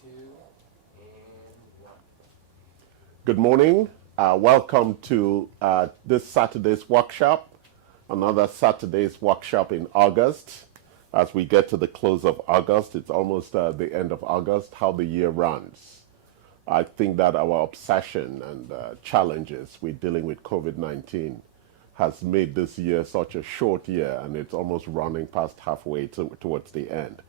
two, and one. Good morning. Welcome to this Saturday's workshop, another Saturday's workshop in August. As we get to the close of August, it's almost the end of August, how the year runs. I think that our obsession and challenges with dealing with COVID-19 has made this year such a short year, and it's almost running past halfway towards the end.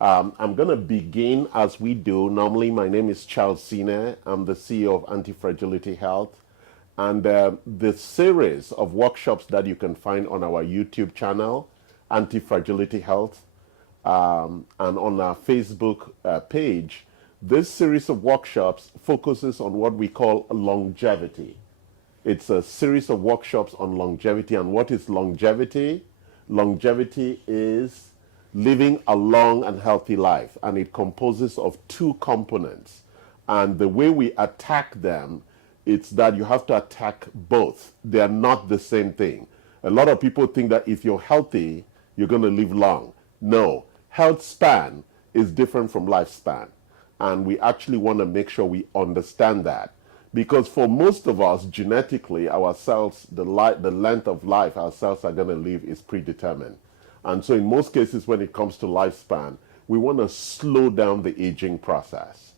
I'm going to begin as we do. Normally, my name is Charles Sine. I'm the CEO of Anti-Fragility Health. And the series of workshops that you can find on our YouTube channel, Anti-Fragility Health, and on our Facebook page, this series of workshops focuses on what we call longevity. It's a series of workshops on longevity. And what is longevity? Longevity is living a long and healthy life, and it composes of two components. And the way we attack them, it's that you have to attack both. They are not the same thing. A lot of people think that if you're healthy, you're going to live long. No, health span is different from lifespan. And we actually want to make sure we understand that. Because for most of us, genetically, our cells, the length of life our cells are going to live is predetermined. And so in most cases, when it comes to lifespan, we want to slow down the aging process.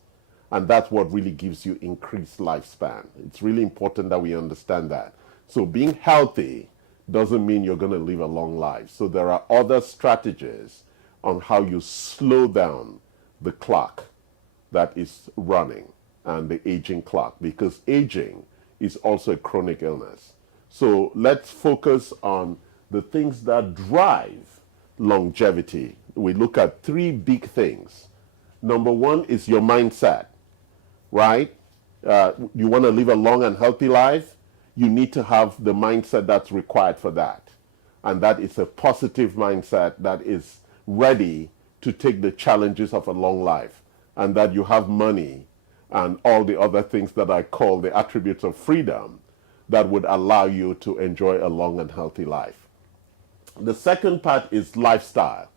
And that's what really gives you increased lifespan. It's really important that we understand that. So being healthy doesn't mean you're going to live a long life. So there are other strategies on how you slow down the clock that is running and the aging clock, because aging is also a chronic illness. So let's focus on the things that drive longevity. We look at three big things. Number one is your mindset, right? You want to live a long and healthy life, you need to have the mindset that's required for that. And that is a positive mindset that is ready to take the challenges of a long life, and that you have money and all the other things that I call the attributes of freedom that would allow you to enjoy a long and healthy life. The second part is lifestyle.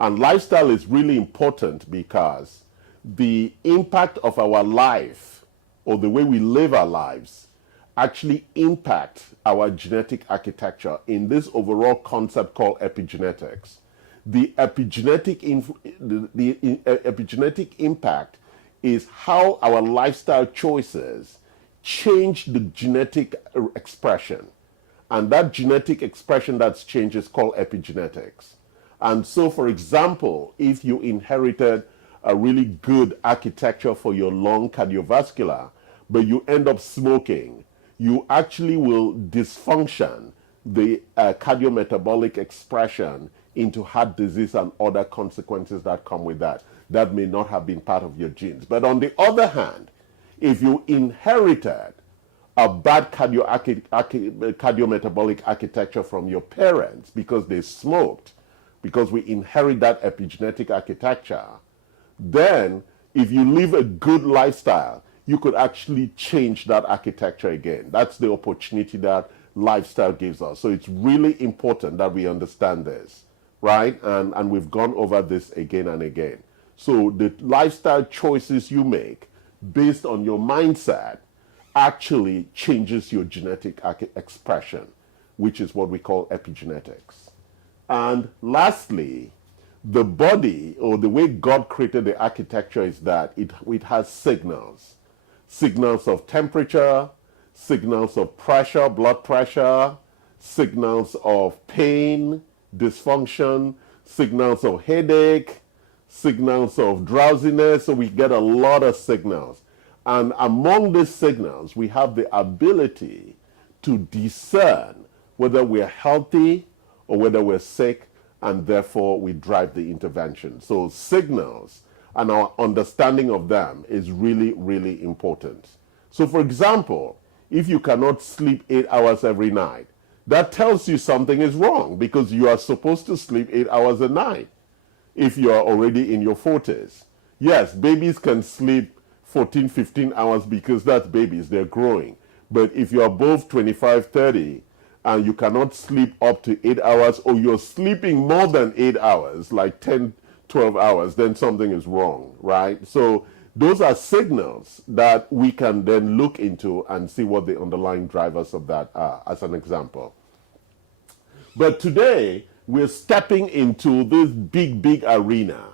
And lifestyle is really important because the impact of our life, or the way we live our lives, actually impact our genetic architecture in this overall concept called epigenetics. The epigenetic impact is how our lifestyle choices change the genetic expression. And that genetic expression that's changed is called epigenetics. And so, for example, if you inherited a really good architecture for your lung cardiovascular, but you end up smoking, you actually will dysfunction the cardiometabolic expression into heart disease and other consequences that come with that. That may not have been part of your genes. But on the other hand, if you inherited a bad cardiometabolic architecture from your parents because they smoked, because we inherit that epigenetic architecture, then if you live a good lifestyle, you could actually change that architecture again. That's the opportunity that lifestyle gives us. So it's really important that we understand this, right? And we've gone over this again and again. So the lifestyle choices you make based on your mindset actually changes your genetic expression, which is what we call epigenetics. And lastly, the body, or the way God created the architecture, is that it has signals. Signals of temperature, signals of pressure, blood pressure, signals of pain, dysfunction, signals of headache, signals of drowsiness. So we get a lot of signals. And among these signals, we have the ability to discern whether we're healthy or whether we're sick, and therefore we drive the intervention. So signals and our understanding of them is really, really important. So for example, if you cannot sleep 8 hours every night, that tells you something is wrong, because you are supposed to sleep 8 hours a night if you are already in your 40s. Yes, babies can sleep 14, 15 hours because that's babies, they're growing. But if you're above 25, 30, and you cannot sleep up to 8 hours, or you're sleeping more than 8 hours, like 10 12 hours, then something is wrong, right? So those are signals that we can then look into and see what the underlying drivers of that are, as an example. But today, we're stepping into this big arena.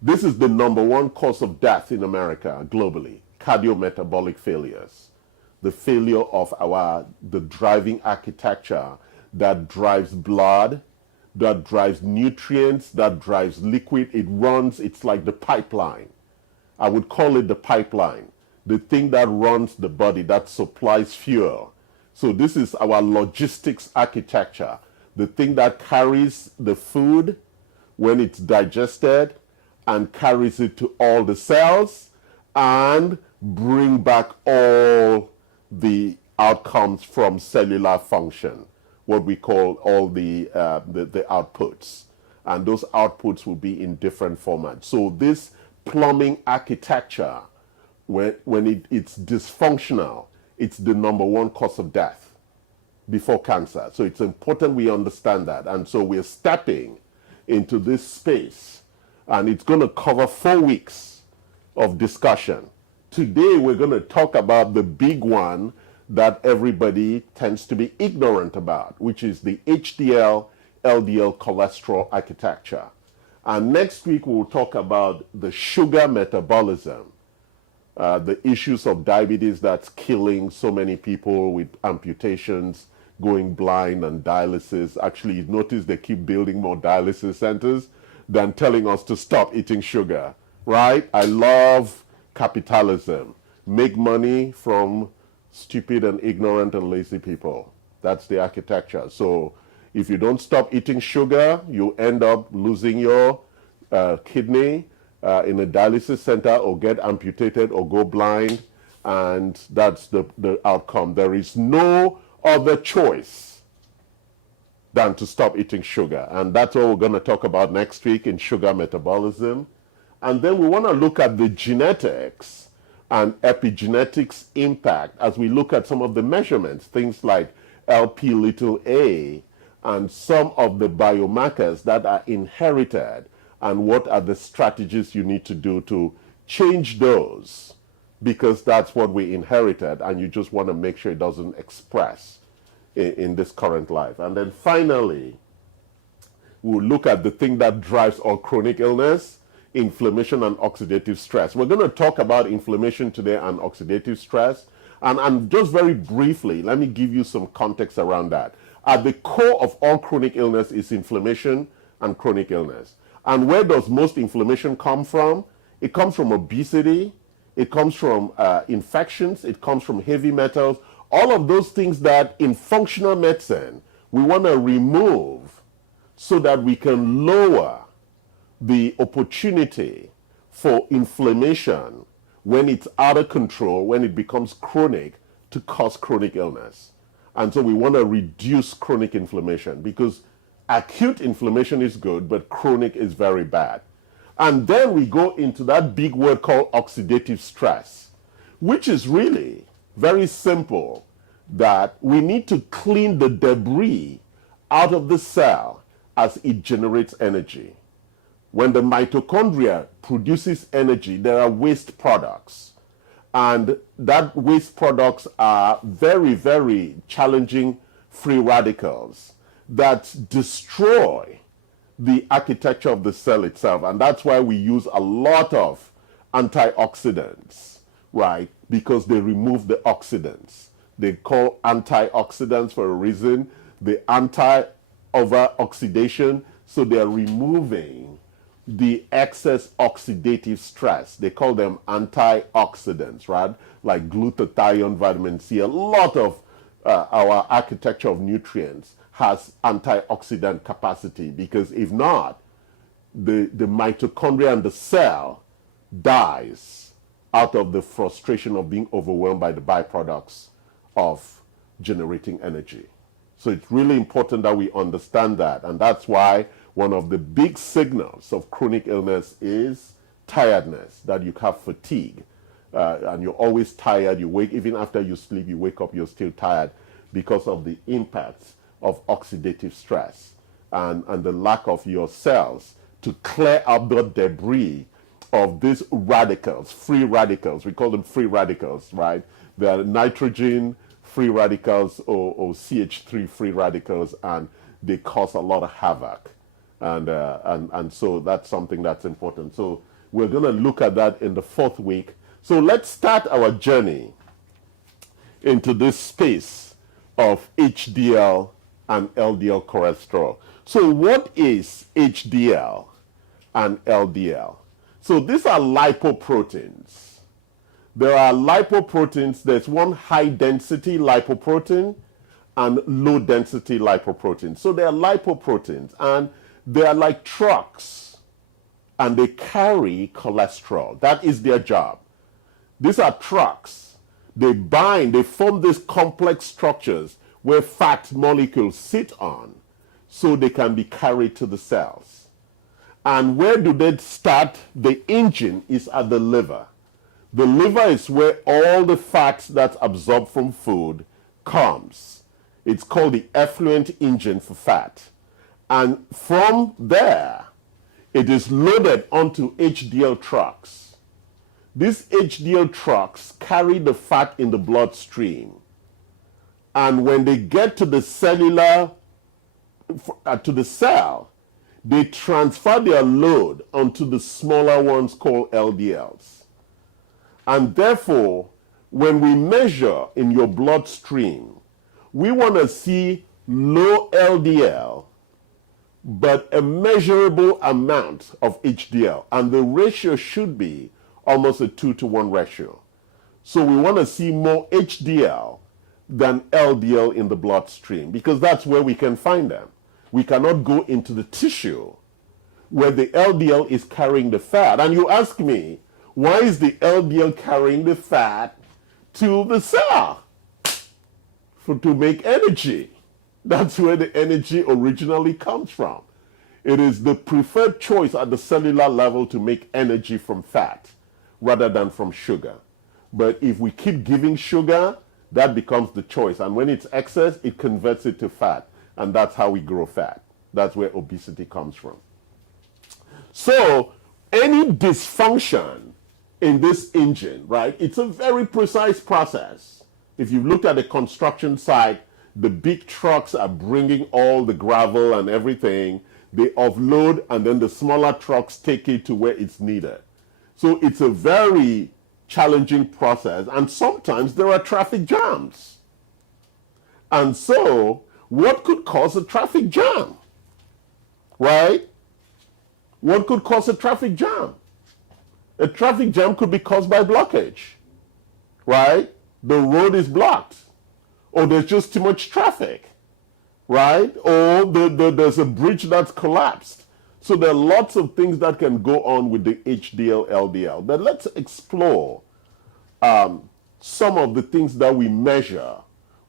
This is the number one cause of death in America globally, cardiometabolic failures. The failure of the driving architecture that drives blood, that drives nutrients, that drives liquid. It's like the pipeline. I would call it the pipeline, the thing that runs the body, that supplies fuel. So this is our logistics architecture, the thing that carries the food when it's digested and carries it to all the cells and bring back all the outcomes from cellular function, what we call all the outputs. And those outputs will be in different formats. So this plumbing architecture, when it's dysfunctional, it's the number one cause of death before cancer. So it's important we understand that. And so we're stepping into this space, and it's going to cover 4 weeks of discussion. Today, we're going to talk about the big one that everybody tends to be ignorant about, which is the HDL, LDL cholesterol architecture. And next week, we'll talk about the sugar metabolism, the issues of diabetes that's killing so many people with amputations, going blind, and dialysis. Actually, you notice they keep building more dialysis centers than telling us to stop eating sugar, right? I love capitalism. Make money from stupid and ignorant and lazy people. That's the architecture. So if you don't stop eating sugar, you end up losing your kidney in a dialysis center, or get amputated, or go blind, and that's the outcome. There is no other choice than to stop eating sugar. And that's what we're going to talk about next week in sugar metabolism. And then we want to look at the genetics and epigenetics impact as we look at some of the measurements, things like LP(a) and some of the biomarkers that are inherited, and what are the strategies you need to do to change those, because that's what we inherited, and you just want to make sure it doesn't express in this current life. And then finally, we'll look at the thing that drives all chronic illness, inflammation and oxidative stress. We're going to talk about inflammation today and oxidative stress. And just very briefly, let me give you some context around that. At the core of all chronic illness is inflammation and chronic illness. And where does most inflammation come from? It comes from obesity, it comes from infections, it comes from heavy metals, all of those things that in functional medicine we want to remove so that we can lower the opportunity for inflammation when it's out of control, when it becomes chronic, to cause chronic illness. And so we want to reduce chronic inflammation, because acute inflammation is good, but chronic is very bad. And then we go into that big word called oxidative stress, which is really very simple, that we need to clean the debris out of the cell as it generates energy. When the mitochondria produces energy, there are waste products. And that waste products are very, very challenging free radicals that destroy the architecture of the cell itself. And that's why we use a lot of antioxidants, right? Because they remove the oxidants. They call antioxidants for a reason. The anti-over oxidation, so they're removing the excess oxidative stress. They call them antioxidants, right? Like glutathione, vitamin C. A lot of our architecture of nutrients has antioxidant capacity, because if not, the mitochondria and the cell dies out of the frustration of being overwhelmed by the byproducts of generating energy. So it's really important that we understand that, and that's why one of the big signals of chronic illness is tiredness, that you have fatigue, and you're always tired. You wake, even after you sleep, you wake up, you're still tired because of the impacts of oxidative stress and the lack of your cells to clear up the debris of these radicals, free radicals. We call them free radicals, right? They are nitrogen free radicals or CH3 free radicals, and they cause a lot of havoc. And so that's something that's important. So we're going to look at that in the 4th week. So let's start our journey into this space of HDL and LDL cholesterol. So what is HDL and LDL? So these are lipoproteins. There are lipoproteins. There's one high density lipoprotein and low density lipoprotein. So they are lipoproteins, and they are like trucks, and they carry cholesterol. That is their job. These are trucks. They bind, they form these complex structures where fat molecules sit on so they can be carried to the cells. And where do they start? The engine is at the liver. The liver is where all the fat that's absorbed from food comes. It's called the effluent engine for fat. And from there, it is loaded onto HDL trucks. These HDL trucks carry the fat in the bloodstream. And when they get to the cellular, to the cell, they transfer their load onto the smaller ones called LDLs. And therefore, when we measure in your bloodstream, we want to see low LDL, but a measurable amount of HDL. And the ratio should be almost a 2-to-1 ratio. So we want to see more HDL than LDL in the bloodstream, because that's where we can find them. We cannot go into the tissue where the LDL is carrying the fat. And you ask me, why is the LDL carrying the fat to the cell? To make energy. That's where the energy originally comes from. It is the preferred choice at the cellular level to make energy from fat rather than from sugar. But if we keep giving sugar, that becomes the choice. And when it's excess, it converts it to fat. And that's how we grow fat. That's where obesity comes from. So any dysfunction in this engine, right, it's a very precise process. If you look at the construction site, the big trucks are bringing all the gravel and everything. They offload, and then the smaller trucks take it to where it's needed. So it's a very challenging process, and sometimes there are traffic jams. And so what could cause a traffic jam? Right? What could cause a traffic jam? A traffic jam could be caused by blockage. Right? The road is blocked, or there's just too much traffic, right? Or there's a bridge that's collapsed. So there are lots of things that can go on with the HDL, LDL. But let's explore some of the things that we measure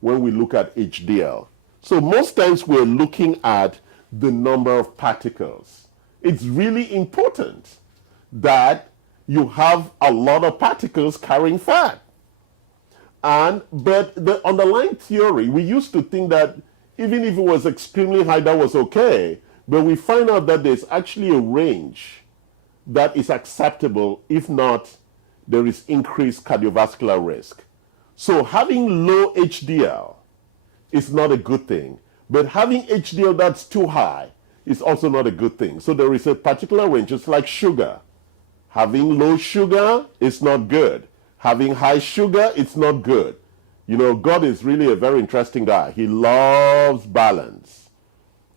when we look at HDL. So most times we're looking at the number of particles. It's really important that you have a lot of particles carrying fat. But the underlying theory, we used to think that even if it was extremely high, that was okay. But we find out that there's actually a range that is acceptable. If not, there is increased cardiovascular risk. So having low HDL is not a good thing. But having HDL that's too high is also not a good thing. So there is a particular range. It's like sugar. Having low sugar is not good. Having high sugar, it's not good. You know, God is really a very interesting guy. He loves balance.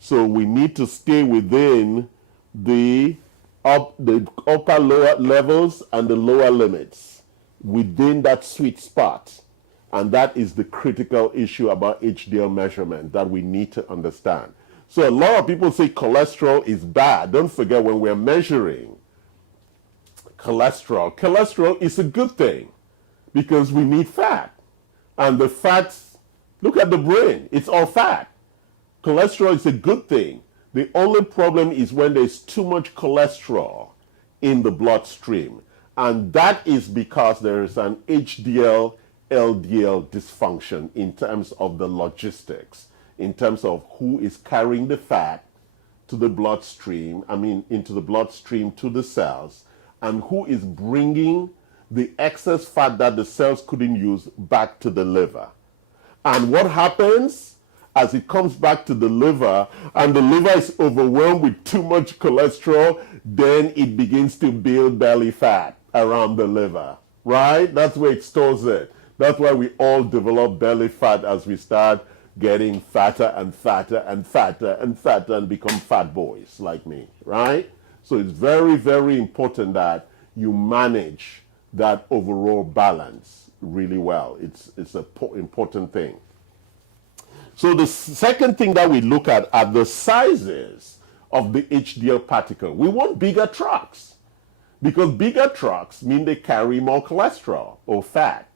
So we need to stay within the upper lower levels and the lower limits within that sweet spot. And that is the critical issue about HDL measurement that we need to understand. So a lot of people say cholesterol is bad. Don't forget, when we're measuring cholesterol is a good thing because we need fat. And the fats, look at the brain, it's all fat. Cholesterol is a good thing. The only problem is when there's too much cholesterol in the bloodstream. And that is because there is an HDL LDL dysfunction in terms of the logistics, in terms of who is carrying the fat to the bloodstream, into the bloodstream to the cells, and who is bringing the excess fat that the cells couldn't use back to the liver. And what happens as it comes back to the liver and the liver is overwhelmed with too much cholesterol, then it begins to build belly fat around the liver, right? That's where it stores it. That's why we all develop belly fat as we start getting fatter and fatter and fatter and fatter and become fat boys like me, right? So it's very, very important that you manage that overall balance really well. It's an important thing. So the second thing that we look at are the sizes of the HDL particle. We want bigger trucks because bigger trucks mean they carry more cholesterol or fat,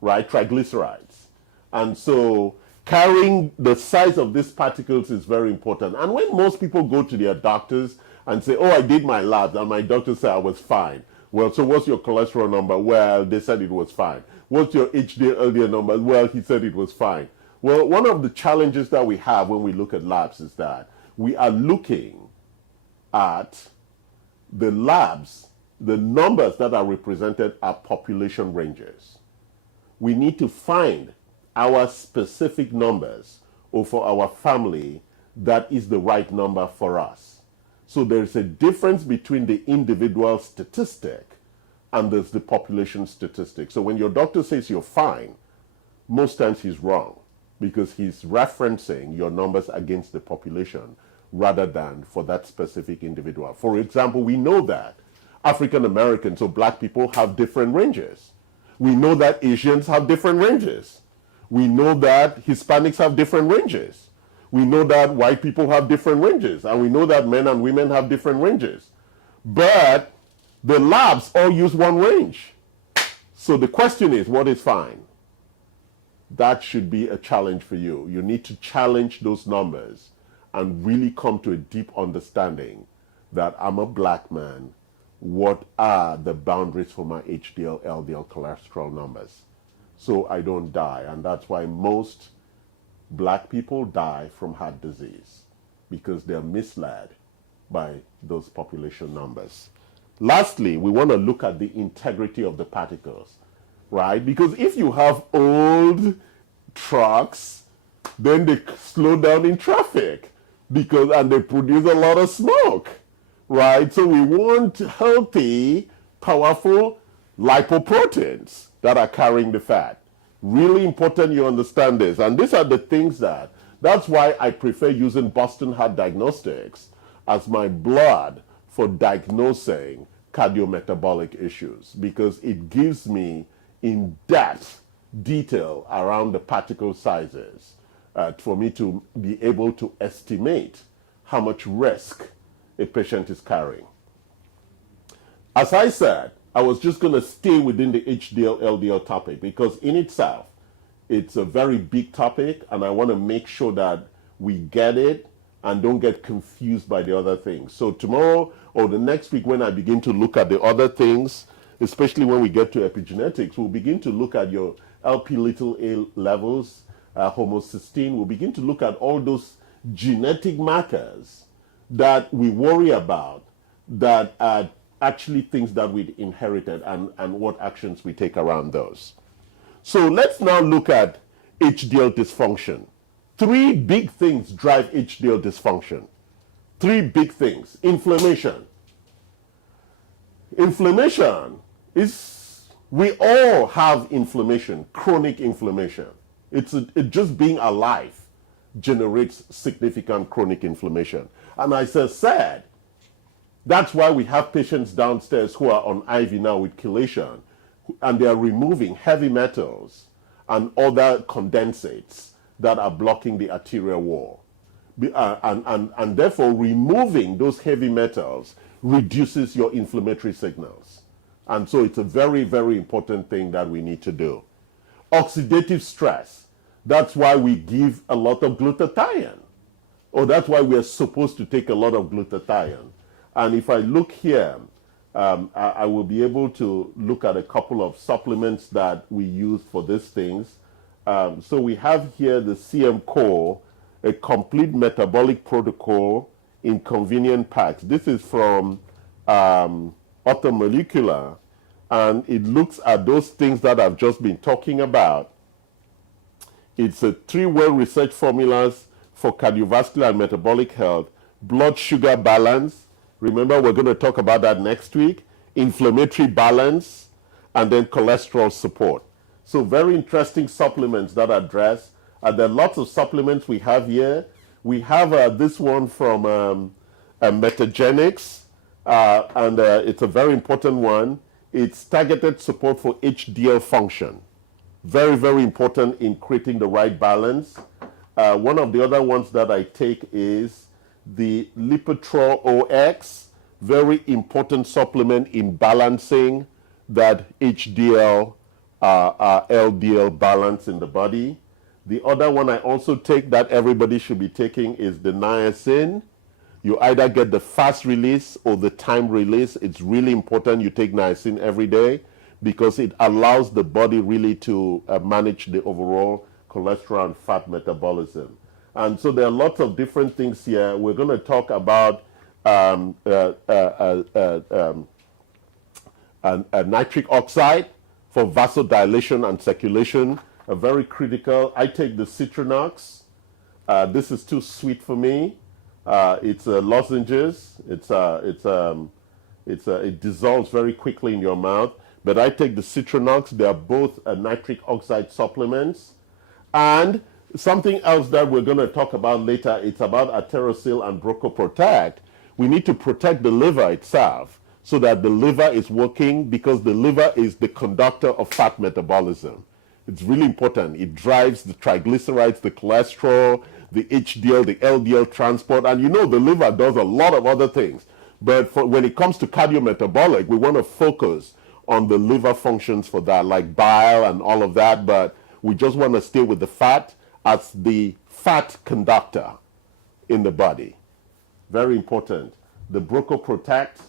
right? Triglycerides. And so carrying the size of these particles is very important. And when most people go to their doctors and say, oh, I did my labs and my doctor said I was fine. Well, so what's your cholesterol number? Well, they said it was fine. What's your HDL LDL number? Well, he said it was fine. Well, one of the challenges that we have when we look at labs is that we are looking at the labs, the numbers that are represented are population ranges. We need to find our specific numbers or for our family that is the right number for us. So there's a difference between the individual statistic and there's the population statistic. So when your doctor says you're fine, most times he's wrong because he's referencing your numbers against the population rather than for that specific individual. For example, we know that African Americans or black people have different ranges. We know that Asians have different ranges. We know that Hispanics have different ranges. We know that white people have different ranges. And we know that men and women have different ranges. But the labs all use one range. So the question is, what is fine? That should be a challenge for you. You need to challenge those numbers and really come to a deep understanding that I'm a black man. What are the boundaries for my HDL, LDL cholesterol numbers so I don't die? And that's why most black people die from heart disease because they're misled by those population numbers. Lastly, we want to look at the integrity of the particles, right? Because if you have old trucks, then they slow down in traffic and they produce a lot of smoke, right? So we want healthy, powerful lipoproteins that are carrying the fat. Really important you understand this. And these are the things that's why I prefer using Boston Heart Diagnostics as my blood for diagnosing cardiometabolic issues because it gives me in-depth detail around the particle sizes for me to be able to estimate how much risk a patient is carrying. As I said, I was just going to stay within the HDL LDL topic because in itself, it's a very big topic and I want to make sure that we get it and don't get confused by the other things. So tomorrow or the next week when I begin to look at the other things, especially when we get to epigenetics, we'll begin to look at your LP little a levels, homocysteine. We'll begin to look at all those genetic markers that we worry about that are actually things that we inherited and what actions we take around those. So let's now look at HDL dysfunction. 3 big things drive HDL dysfunction. 3 big things. Inflammation. Inflammation is, we all have inflammation, chronic inflammation. It just being alive generates significant chronic inflammation. And as I said, that's why we have patients downstairs who are on IV now with chelation, and they are removing heavy metals and other condensates that are blocking the arterial wall. And therefore, removing those heavy metals reduces your inflammatory signals. And so it's a very, very important thing that we need to do. Oxidative stress. That's why we give a lot of glutathione. Or that's why we are supposed to take a lot of glutathione. And if I look here, I will be able to look at a couple of supplements that we use for these things. So we have here the CM Core, a complete metabolic protocol in convenient packs. This is from Automolecular, and it looks at those things that I've just been talking about. It's a 3 well-researched formulas for cardiovascular and metabolic health, blood sugar balance. Remember, we're going to talk about that next week. Inflammatory balance, and then cholesterol support. So very interesting supplements that address. There are lots of supplements we have here. We have this one from Metagenics, and it's a very important one. It's targeted support for HDL function. Very, very important in creating the right balance. One of the other ones that I take is the Lipitor OX, very important supplement in balancing that HDL, LDL balance in the body. The other one I also take that everybody should be taking is the niacin. You either get the fast release or the time release. It's really important you take niacin every day because it allows the body really to manage the overall cholesterol and fat metabolism. And so there are lots of different things here. We're going to talk about nitric oxide for vasodilation and circulation, very critical. I take the Citrinox. This is too sweet for me. It's lozenges. It dissolves very quickly in your mouth. But I take the Citrinox. They are both nitric oxide supplements. And something else that we're going to talk about later, it's about Atherosol and Broco-Protect. We need to protect the liver itself so that the liver is working, because the liver is the conductor of fat metabolism. It's really important. It drives the triglycerides, the cholesterol, the HDL, the LDL transport, and you know the liver does a lot of other things. But when it comes to cardiometabolic, we want to focus on the liver functions for that, like bile and all of that, but we just want to stay with the fat as the fat conductor in the body. Very important. The Broco-Protect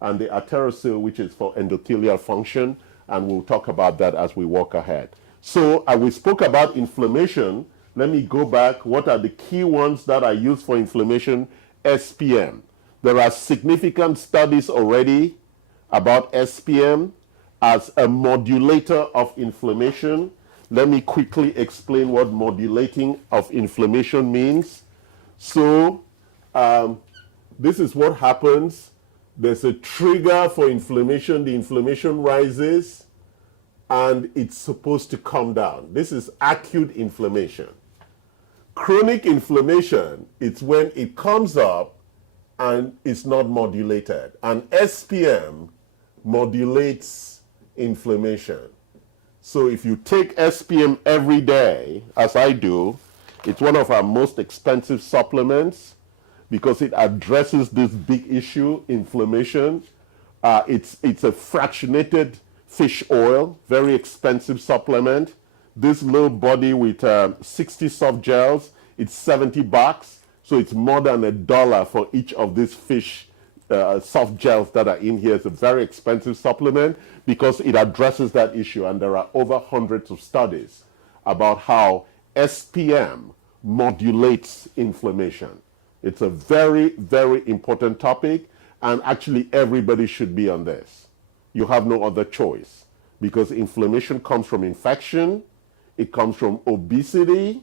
and the Atherosol, which is for endothelial function, and we'll talk about that as we walk ahead. So we spoke about inflammation. Let me go back. What are the key ones that I use for inflammation? SPM. There are significant studies already about SPM as a modulator of inflammation. Let me quickly explain what modulating of inflammation means. So this is what happens. There's a trigger for inflammation. The inflammation rises, and it's supposed to come down. This is acute inflammation. Chronic inflammation, it's when it comes up and it's not modulated. And SPM modulates inflammation. So if you take SPM every day, as I do, it's one of our most expensive supplements because it addresses this big issue, inflammation. It's a fractionated fish oil, very expensive supplement. This little body with 60 soft gels, it's $70. So it's more than $1 for each of these fish soft gels that are in here. It's a very expensive supplement because it addresses that issue. And there are over hundreds of studies about how SPM modulates inflammation. It's a very, very important topic. And actually, everybody should be on this. You have no other choice because inflammation comes from infection. It comes from obesity,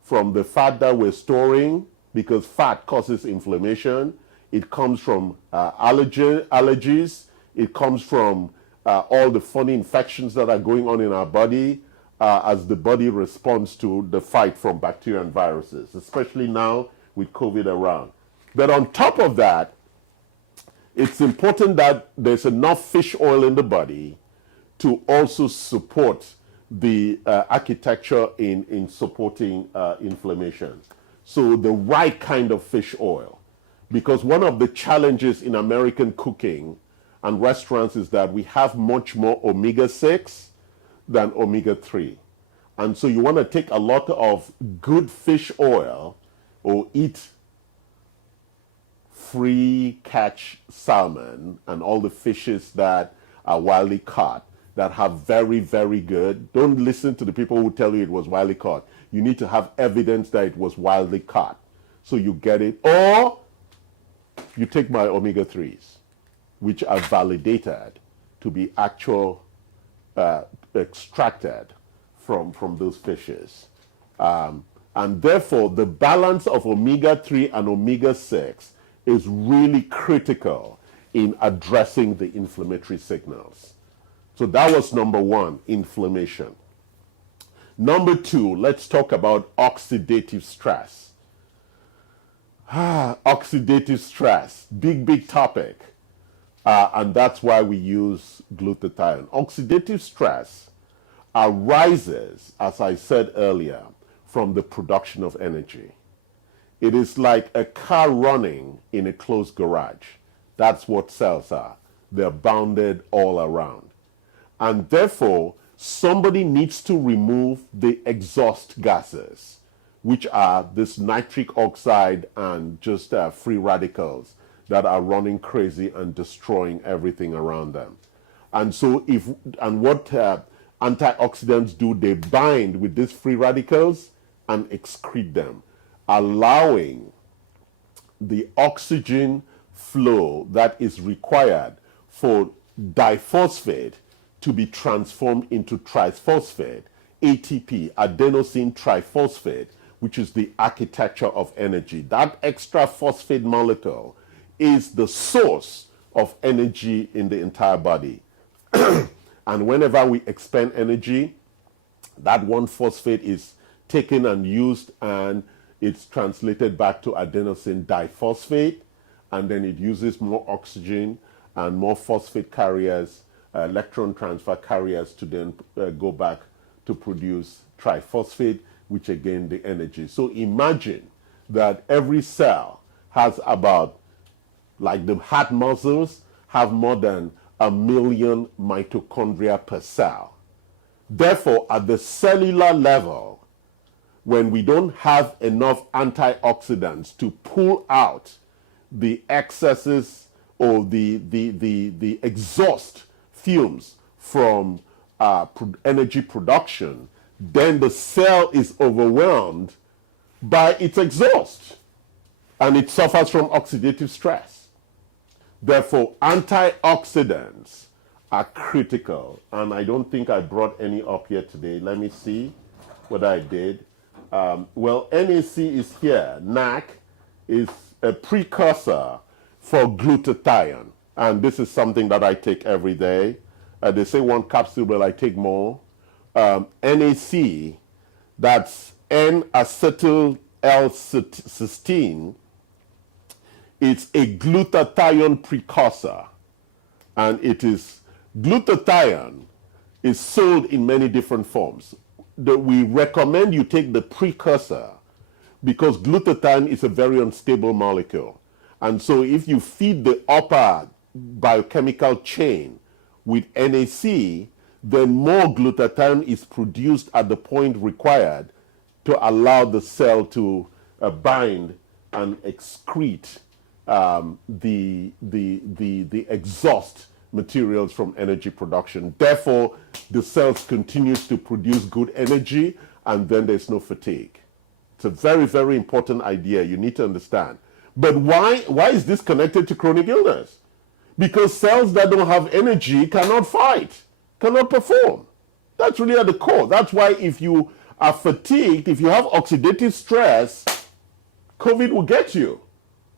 from the fat that we're storing, because fat causes inflammation. It comes from allergies. It comes from all the funny infections that are going on in our body as the body responds to the fight from bacteria and viruses, especially now with COVID around. But on top of that, it's important that there's enough fish oil in the body to also support the architecture in supporting inflammation. So the right kind of fish oil. Because one of the challenges in American cooking and restaurants is that we have much more omega-6 than omega-3. And so you want to take a lot of good fish oil or eat free catch salmon and all the fishes that are wildly caught that have very, very good. Don't listen to the people who tell you it was wildly caught. You need to have evidence that it was wildly caught. So you get it. Or you take my omega-3s, which are validated to be actual extracted from those fishes. And therefore, the balance of omega-3 and omega-6 is really critical in addressing the inflammatory signals. So that was number one, inflammation. Number two, let's talk about oxidative stress. Oxidative stress, big topic. And that's why we use glutathione. Oxidative stress arises, as I said earlier, from the production of energy. It is like a car running in a closed garage. That's what cells are. They're bounded all around. And therefore, somebody needs to remove the exhaust gases, which are this nitric oxide and just free radicals that are running crazy and destroying everything around them. And so what antioxidants do, they bind with these free radicals and excrete them, allowing the oxygen flow that is required for diphosphate to be transformed into triphosphate, ATP, adenosine triphosphate, which is the architecture of energy. That extra phosphate molecule is the source of energy in the entire body. And whenever we expend energy, that one phosphate is taken and used, and it's translated back to adenosine diphosphate, and then it uses more oxygen and more phosphate carriers, electron transfer carriers, to then go back to produce triphosphate, which again the energy. So imagine that every cell has about, like the heart muscles, have more than 1 million mitochondria per cell. Therefore, at the cellular level, when we don't have enough antioxidants to pull out the excesses or the exhaust fumes from energy production, then the cell is overwhelmed by its exhaust and it suffers from oxidative stress. Therefore, antioxidants are critical, and I don't think I brought any up here today. Let me see what I did. Well, NAC is here. NAC is a precursor for glutathione, and this is something that I take every day. They say one capsule, but I take more. NAC, that's N-acetyl-L-cysteine. It's a glutathione precursor, and glutathione is sold in many different forms. We recommend you take the precursor because glutathione is a very unstable molecule. And so if you feed the upper biochemical chain with NAC, then more glutathione is produced at the point required to allow the cell to bind and excrete the exhaust materials from energy production. Therefore, the cells continues to produce good energy, and then there's no fatigue. It's a very, very important idea you need to understand. But why is this connected to chronic illness? Because cells that don't have energy cannot fight, cannot perform. That's really at the core. That's why if you are fatigued, if you have oxidative stress, COVID will get you,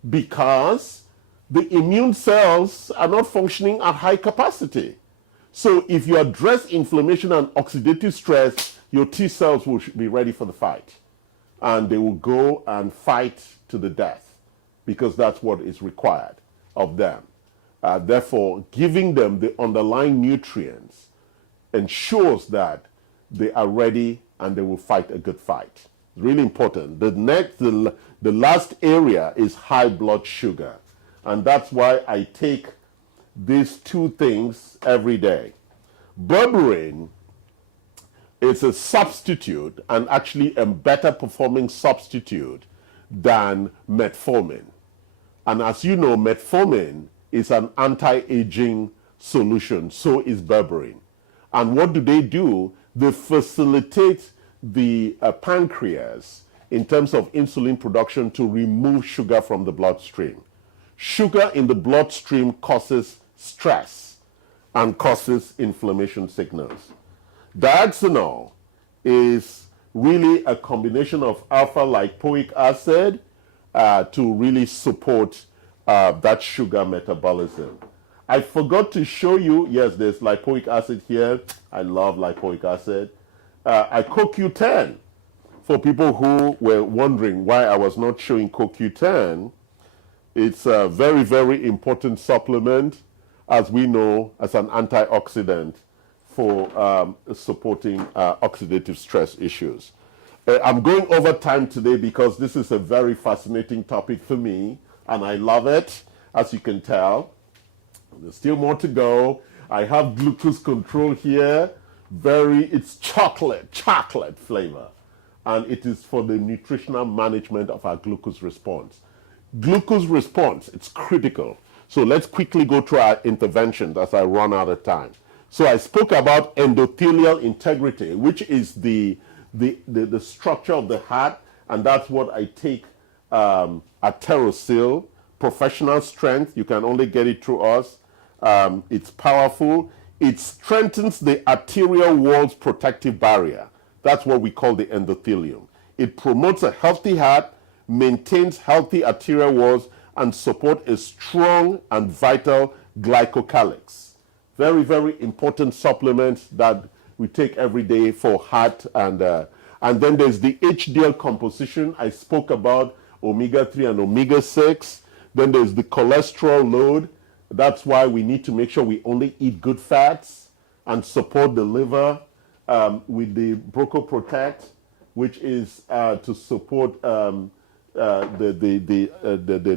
because the immune cells are not functioning at high capacity. So if you address inflammation and oxidative stress, your T cells will be ready for the fight. And they will go and fight to the death, because that's what is required of them. Therefore, giving them the underlying nutrients ensures that they are ready and they will fight a good fight. Really important. The last area is high blood sugar. And that's why I take these two things every day. Berberine is a substitute, and actually a better performing substitute than metformin. And as you know, metformin is an anti-aging solution. So is berberine. And what do? They facilitate the pancreas in terms of insulin production to remove sugar from the bloodstream. Sugar in the bloodstream causes stress and causes inflammation signals. Diaxanol is really a combination of alpha lipoic acid to really support that sugar metabolism. I forgot to show you, yes, there's lipoic acid here. I love lipoic acid. CoQ10, for people who were wondering why I was not showing CoQ10, it's a very, very important supplement, as we know, as an antioxidant for supporting oxidative stress issues. I'm going over time today because this is a very fascinating topic for me, and I love it, as you can tell. There's still more to go. I have glucose control here. It's chocolate flavor. And it is for the nutritional management of our glucose response. Glucose response, it's critical. So let's quickly go through our interventions as I run out of time. So I spoke about endothelial integrity, which is the structure of the heart, and that's what I take Aterosil, professional strength. You can only get it through us. It's powerful. It strengthens the arterial wall's protective barrier. That's what we call the endothelium. It promotes a healthy heart, maintains healthy arterial walls, and support a strong and vital glycocalyx. Very, very important supplement that we take every day for heart. And then there's the HDL composition. I spoke about omega-3 and omega-6. Then there's the cholesterol load. That's why we need to make sure we only eat good fats and support the liver with the Broco-Protect, which is to support the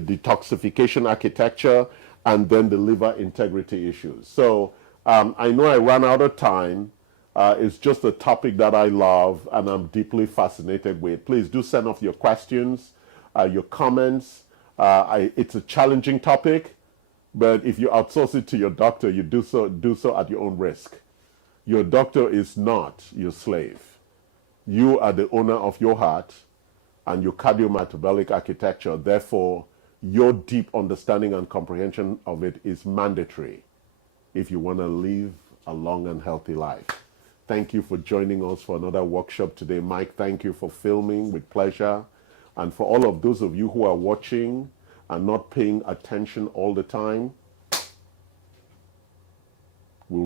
detoxification architecture, and then the liver integrity issues. So I know I ran out of time. It's just a topic that I love and I'm deeply fascinated with. Please do send off your questions, your comments. It's a challenging topic, but if you outsource it to your doctor, you do so at your own risk. Your doctor is not your slave. You are the owner of your heart and your cardiometabolic architecture. Therefore, your deep understanding and comprehension of it is mandatory if you want to live a long and healthy life. Thank you for joining us for another workshop today. Mike, thank you for filming with pleasure. And for all of those of you who are watching and not paying attention all the time,